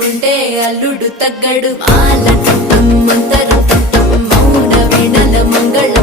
చేసుకుంటే అల్లుడు తగ్గడు మాల చుట్టం మంతర చుట్టం మౌన వీణల మంగళ